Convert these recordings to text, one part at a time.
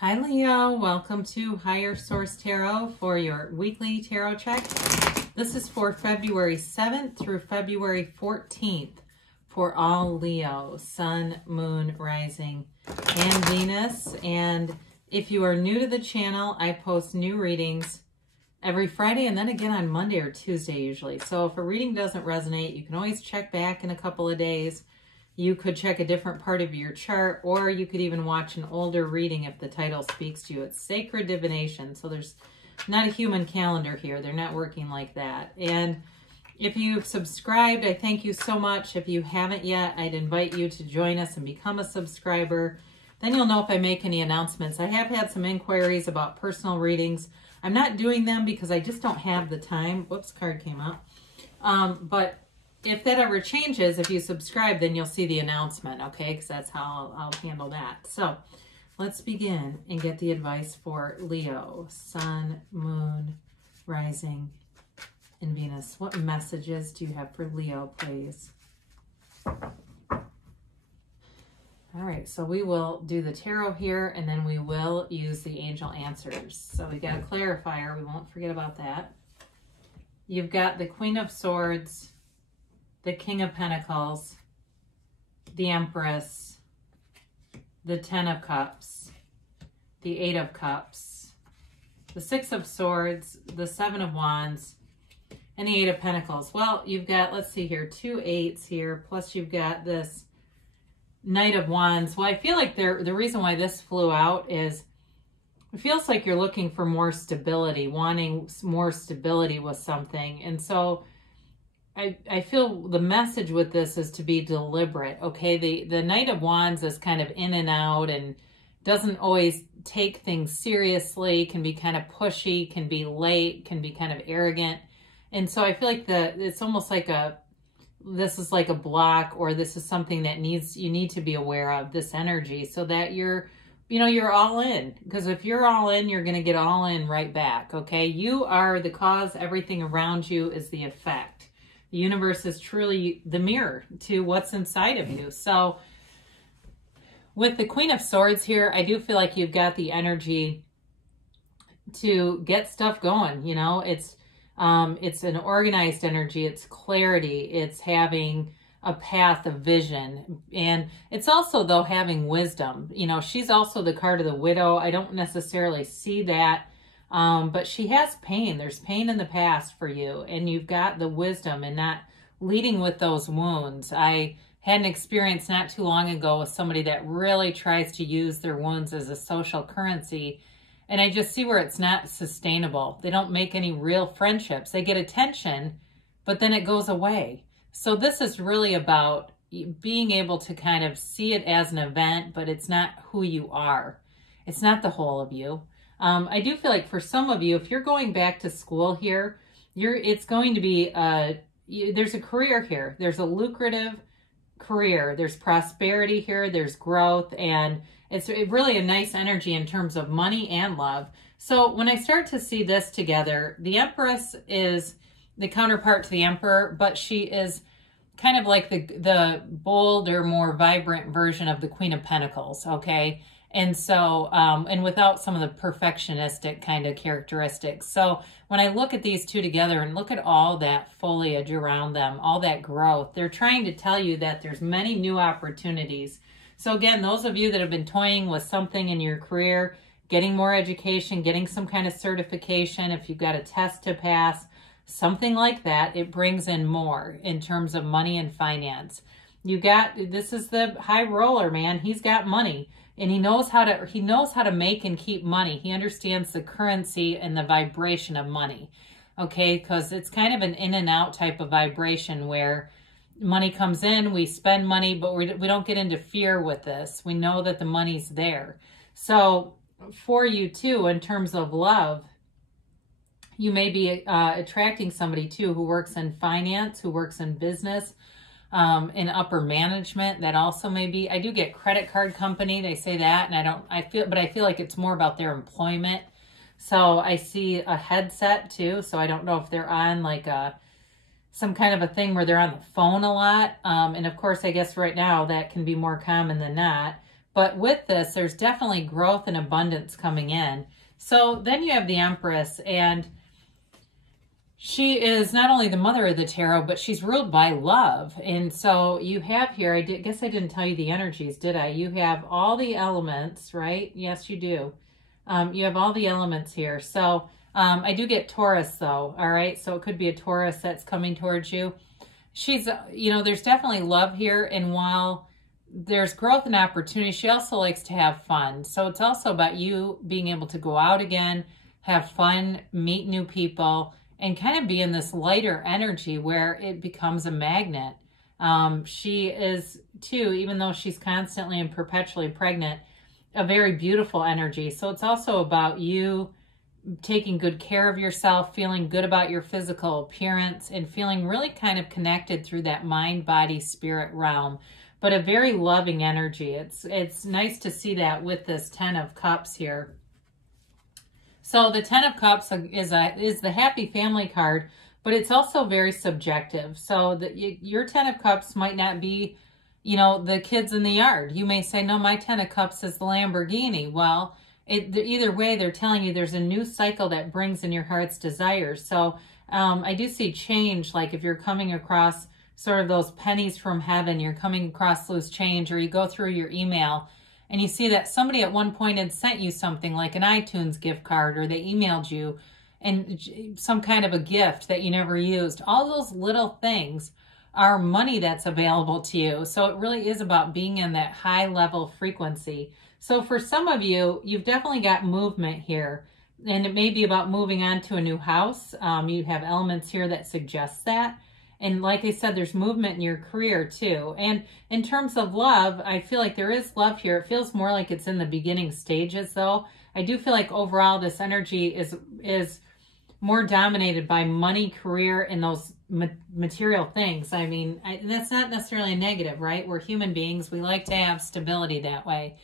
Hi Leo, welcome to Higher Source Tarot for your weekly tarot check. This is for February 7th through February 14th for all Leo, Sun, Moon, Rising, and Venus. And if you are new to the channel, I post new readings every Friday and then again on Monday or Tuesday usually. So if a reading doesn't resonate, you can always check back in a couple of days. You could check a different part of your chart, or you could even watch an older reading if the title speaks to you. It's Sacred Divination, so there's not a human calendar here. They're not working like that. And if you've subscribed, I thank you so much. If you haven't yet, I'd invite you to join us and become a subscriber. Then you'll know if I make any announcements. I have had some inquiries about personal readings. I'm not doing them because I just don't have the time. Whoops, card came out. But if that ever changes, if you subscribe, then you'll see the announcement, okay? Because that's how I'll handle that. So let's begin and get the advice for Leo, Sun, Moon, Rising, and Venus. What messages do you have for Leo, please? All right, so we will do the tarot here, and then we will use the angel answers. So we got a clarifier. We won't forget about that. You've got the Queen of Swords, the King of Pentacles, the Empress, the Ten of Cups, the Eight of Cups, the Six of Swords, the Seven of Wands, and the Eight of Pentacles. Well, you've got, let's see here, 2 8s here, plus you've got this Knight of Wands. Well, I feel like the reason why this flew out is it feels like you're looking for more stability, wanting more stability with something. And so I feel the message with this is to be deliberate, okay? The Knight of Wands is kind of in and out and doesn't always take things seriously, can be kind of pushy, can be late, can be kind of arrogant. And so I feel like it's almost like this is like a block, or this is something that you need to be aware of, this energy, so that you're all in. Because if you're all in, you're going to get all in right back, okay? You are the cause. Everything around you is the effect. The universe is truly the mirror to what's inside of you. So with the Queen of Swords here, I do feel like you've got the energy to get stuff going. You know, it's an organized energy. It's clarity. It's having a path of vision. And it's also, though, having wisdom. You know, she's also the card of the widow. I don't necessarily see that. But she has pain. There's pain in the past for you, and you've got the wisdom and not leading with those wounds. I had an experience not too long ago with somebody that really tries to use their wounds as a social currency, and I just see where it's not sustainable. They don't make any real friendships. They get attention, but then it goes away. So this is really about being able to kind of see it as an event, but it's not who you are. It's not the whole of you. I do feel like for some of you, if you're going back to school here, it's going to be, there's a career here. There's a lucrative career. There's prosperity here. There's growth. And it's really a nice energy in terms of money and love. So when I start to see this together, the Empress is the counterpart to the Emperor, but she is kind of like the bolder, more vibrant version of the Queen of Pentacles, okay? And so, and without some of the perfectionistic kind of characteristics. So when I look at these two together and look at all that foliage around them, all that growth, they're trying to tell you that there's many new opportunities. So again, those of you that have been toying with something in your career, getting more education, getting some kind of certification, if you've got a test to pass, something like that, it brings in more in terms of money and finance. This is the high roller, man. He's got money. And he knows how to make and keep money. He understands the currency and the vibration of money. Okay, because it's kind of an in and out type of vibration where money comes in, we spend money, but we don't get into fear with this. We know that the money's there. So for you too, in terms of love, you may be attracting somebody too who works in finance, who works in business, in upper management. That also may be, I do get credit card company, they say that, and I feel like it's more about their employment. So I see a headset too, so I don't know if they're on like some kind of a thing where they're on the phone a lot. And of course, I guess right now that can be more common than not. But with this, there's definitely growth and abundance coming in. So then you have the Empress, and she is not only the mother of the tarot, but she's ruled by love. And so you have here, I guess I didn't tell you the energies, did I? You have all the elements, right? Yes, you do. You have all the elements here. So I do get Taurus though, all right? So it could be a Taurus that's coming towards you. She's, you know, there's definitely love here. And while there's growth and opportunity, she also likes to have fun. So it's also about you being able to go out again, have fun, meet new people, and kind of be in this lighter energy where it becomes a magnet. She is too, even though she's constantly and perpetually pregnant, a very beautiful energy. So it's also about you taking good care of yourself, feeling good about your physical appearance, and feeling really kind of connected through that mind, body, spirit realm, but a very loving energy. It's nice to see that with this 10 of Cups here. So the 10 of Cups is the happy family card, but it's also very subjective. So your 10 of Cups might not be, you know, the kids in the yard. You may say, no, my 10 of Cups is the Lamborghini. Well, either way, they're telling you there's a new cycle that brings in your heart's desires. So I do see change, like if you're coming across sort of those pennies from heaven, you're coming across loose change, or you go through your email and you see that somebody at one point had sent you something like an iTunes gift card, or they emailed you and some kind of a gift that you never used. All those little things are money that's available to you. So it really is about being in that high level frequency. So for some of you, you've definitely got movement here, and it may be about moving on to a new house. You have elements here that suggest that. And like I said, there's movement in your career too. And in terms of love, I feel like there is love here. It feels more like it's in the beginning stages though. I do feel like overall this energy is more dominated by money, career, and those material things. I mean, that's not necessarily a negative, right? We're human beings. We like to have stability that way.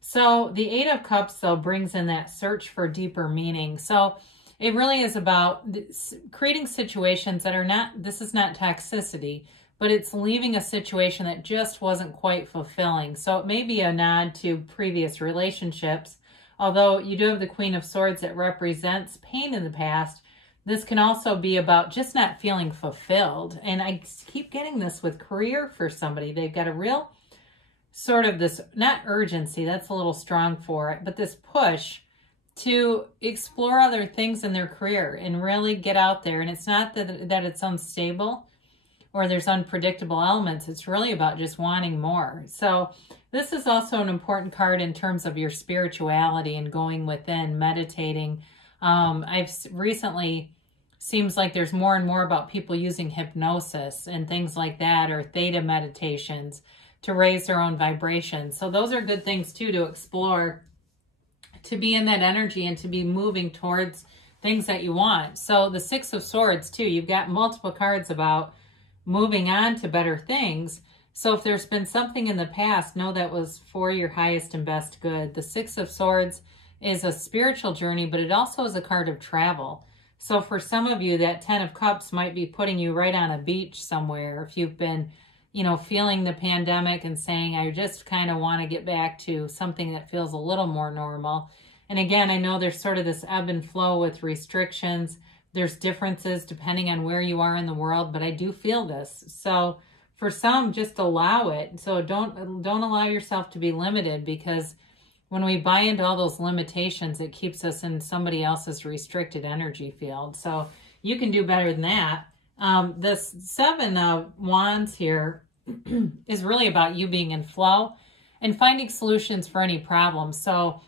So the 8 of Cups though brings in that search for deeper meaning. So it really is about creating situations that are not, this is not toxicity, but it's leaving a situation that just wasn't quite fulfilling. So it may be a nod to previous relationships, although you do have the Queen of Swords that represents pain in the past. This can also be about just not feeling fulfilled. And I keep getting this with career for somebody. They've got a real sort of this, not urgency, that's a little strong for it, but this push to explore other things in their career and really get out there. And it's not that it's unstable or there's unpredictable elements. It's really about just wanting more. So this is also an important card in terms of your spirituality and going within, meditating. I've recently, seems like there's more and more about people using hypnosis and things like that, or theta meditations to raise their own vibration. So those are good things too to explore, to be in that energy and to be moving towards things that you want. So the 6 of Swords too, you've got multiple cards about moving on to better things. So if there's been something in the past, know that was for your highest and best good. The 6 of Swords is a spiritual journey, but it also is a card of travel. So for some of you, that 10 of Cups might be putting you right on a beach somewhere. If you've been, you know, feeling the pandemic and saying, I just kind of want to get back to something that feels a little more normal. And again, I know there's sort of this ebb and flow with restrictions. There's differences depending on where you are in the world, but I do feel this. So for some, just allow it. So don't allow yourself to be limited, because when we buy into all those limitations, it keeps us in somebody else's restricted energy field. So you can do better than that. This 7 of Wands here is really about you being in flow and finding solutions for any problems. So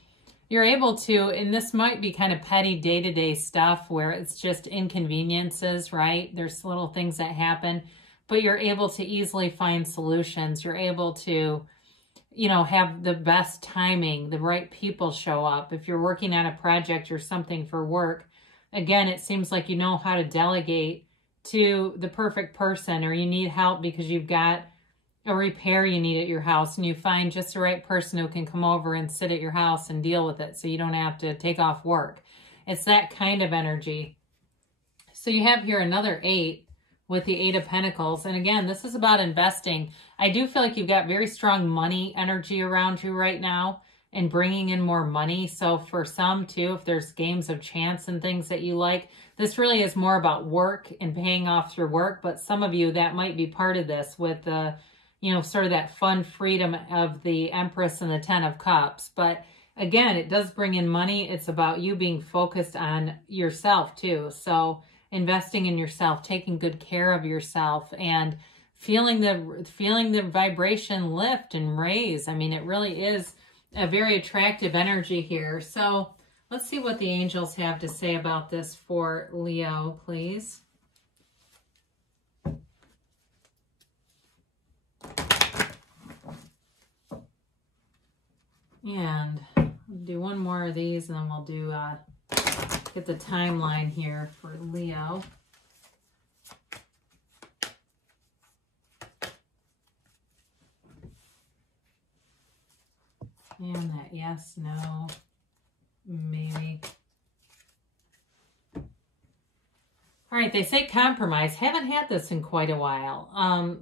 you're able to, and this might be kind of petty day-to-day stuff where it's just inconveniences, right? There's little things that happen, but you're able to easily find solutions. You're able to, you know, have the best timing, the right people show up. If you're working on a project or something for work, again, it seems like you know how to delegate to the perfect person, or you need help because you've got a repair you need at your house and you find just the right person who can come over and sit at your house and deal with it so you don't have to take off work. It's that kind of energy. So you have here another 8, with the Eight of Pentacles. And again, this is about investing. I do feel like you've got very strong money energy around you right now and bringing in more money. So for some too, if there's games of chance and things that you like, this really is more about work and paying off through work. But some of you, that might be part of this with the, you know, sort of that fun freedom of the Empress and the Ten of Cups. But again, it does bring in money. It's about you being focused on yourself too. So investing in yourself, taking good care of yourself, and feeling the vibration lift and raise. I mean, it really is a very attractive energy here. So let's see what the angels have to say about this for Leo, please. And we'll do one more of these, and then we'll do get the timeline here for Leo. And that yes, no, maybe. All right, they say compromise. Haven't had this in quite a while.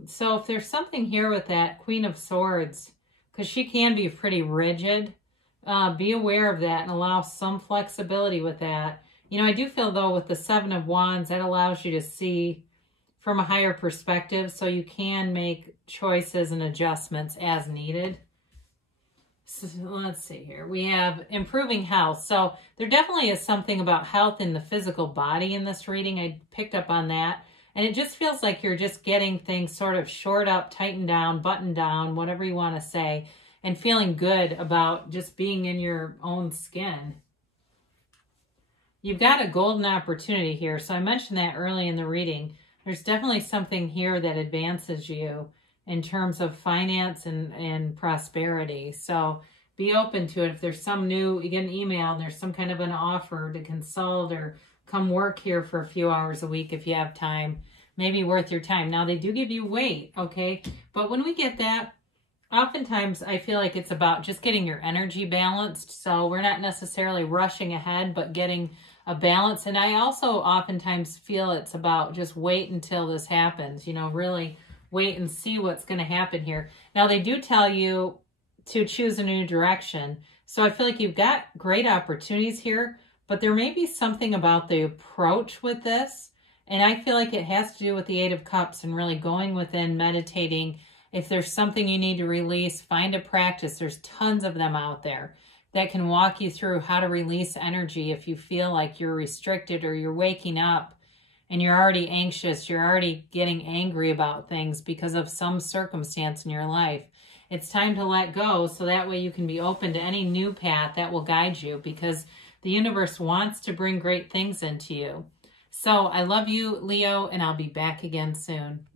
So if there's something here with that Queen of Swords, because she can be pretty rigid, be aware of that and allow some flexibility with that. You know, I do feel, though, with the Seven of Wands, that allows you to see from a higher perspective, so you can make choices and adjustments as needed. So let's see here. We have improving health. So there definitely is something about health in the physical body in this reading. I picked up on that. And it just feels like you're just getting things sort of shored up, tightened down, buttoned down, whatever you want to say, and feeling good about just being in your own skin. You've got a golden opportunity here. So I mentioned that early in the reading. There's definitely something here that advances you in terms of finance and prosperity. So be open to it. If there's some new, you get an email and there's some kind of an offer to consult or come work here for a few hours a week if you have time, maybe worth your time. Now, they do give you weight, okay? But when we get that, oftentimes I feel like it's about just getting your energy balanced. So we're not necessarily rushing ahead, but getting a balance. And I also oftentimes feel it's about just wait until this happens, you know, really wait and see what's going to happen here. Now, they do tell you to choose a new direction. So I feel like you've got great opportunities here, but there may be something about the approach with this. And I feel like it has to do with the Eight of Cups and really going within, meditating. If there's something you need to release, find a practice. There's tons of them out there that can walk you through how to release energy if you feel like you're restricted or you're waking up and you're already anxious, you're already getting angry about things because of some circumstance in your life. It's time to let go so that way you can be open to any new path that will guide you, because the universe wants to bring great things into you. So I love you, Leo, and I'll be back again soon.